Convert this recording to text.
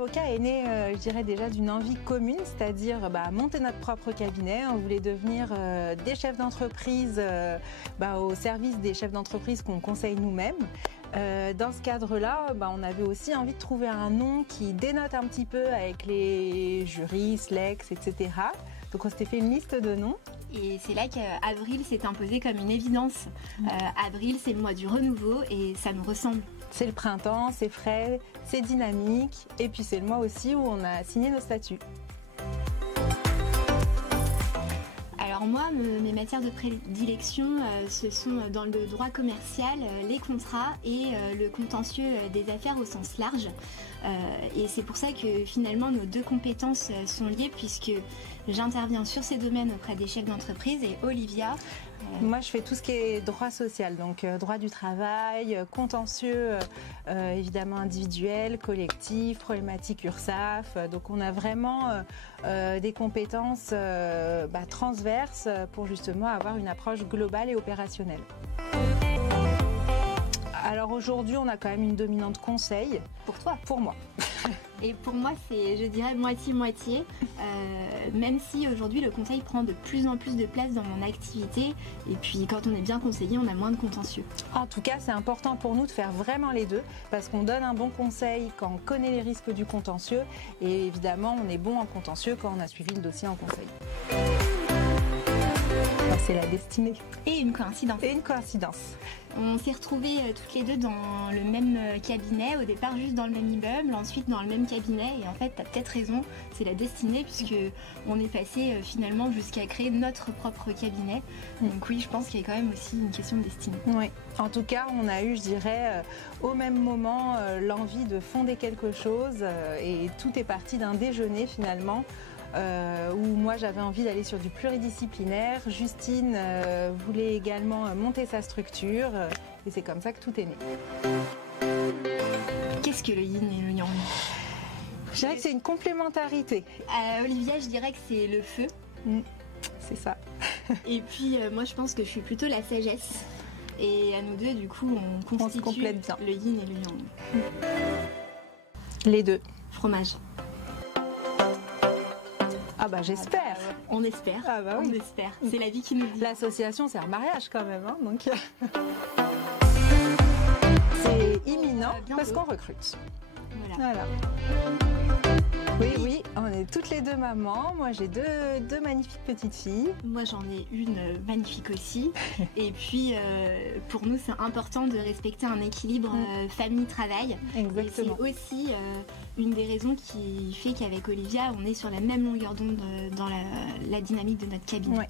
Avocat est né, je dirais déjà d'une envie commune, c'est-à-dire monter notre propre cabinet. On voulait devenir des chefs d'entreprise au service des chefs d'entreprise qu'on conseille nous-mêmes. Dans ce cadre-là, on avait aussi envie de trouver un nom qui dénote un petit peu avec les juristes, l'ex, etc. Donc on s'était fait une liste de noms. Et c'est là qu'avril s'est imposé comme une évidence. Avril, c'est le mois du renouveau et ça nous ressemble. C'est le printemps, c'est frais, c'est dynamique et puis c'est le mois aussi où on a signé nos statuts. Alors moi, mes matières de prédilection, ce sont dans le droit commercial, les contrats et le contentieux des affaires au sens large. Et c'est pour ça que finalement nos deux compétences sont liées puisque j'interviens sur ces domaines auprès des chefs d'entreprise et Olivia. Moi, je fais tout ce qui est droit social, donc droit du travail, contentieux évidemment individuel, collectif, problématique URSSAF. Donc on a vraiment des compétences transverses pour justement avoir une approche globale et opérationnelle. Alors aujourd'hui, on a quand même une dominante conseil. Pour toi? Pour moi. Et pour moi, c'est, je dirais, moitié-moitié. Même si aujourd'hui, le conseil prend de plus en plus de place dans mon activité. Et puis, quand on est bien conseillé, on a moins de contentieux. En tout cas, c'est important pour nous de faire vraiment les deux. Parce qu'on donne un bon conseil quand on connaît les risques du contentieux. Et évidemment, on est bon en contentieux quand on a suivi le dossier en conseil. C'est la destinée. Et une coïncidence. Et une coïncidence. On s'est retrouvés toutes les deux dans le même cabinet, au départ juste dans le même immeuble, ensuite dans le même cabinet. Et en fait, tu as peut-être raison, c'est la destinée puisque on est passé finalement jusqu'à créer notre propre cabinet. Donc oui, je pense qu'il y a quand même aussi une question de destinée. Oui, en tout cas, on a eu, je dirais, au même moment, l'envie de fonder quelque chose et tout est parti d'un déjeuner finalement. Où moi j'avais envie d'aller sur du pluridisciplinaire. Justine voulait également monter sa structure et c'est comme ça que tout est né. Qu'est-ce que le yin et le yang? Je dirais que c'est une complémentarité. Olivia, je dirais que c'est le feu. C'est ça. Et puis moi je pense que je suis plutôt la sagesse. Et à nous deux du coup on constitue se complète bien. Le yin et le yang. Les deux. Fromage. Ah j'espère. On espère. Oui. On espère. C'est la vie qui nous dit. L'association, c'est un mariage quand même, hein, donc c'est imminent parce qu'on recrute. Voilà. Oui, on est toutes les deux mamans. Moi, j'ai deux magnifiques petites filles. Moi, j'en ai une magnifique aussi. Et puis, pour nous, c'est important de respecter un équilibre famille-travail. Exactement. Et c'est aussi une des raisons qui fait qu'avec Olivia, on est sur la même longueur d'onde dans la dynamique de notre cabinet. Ouais.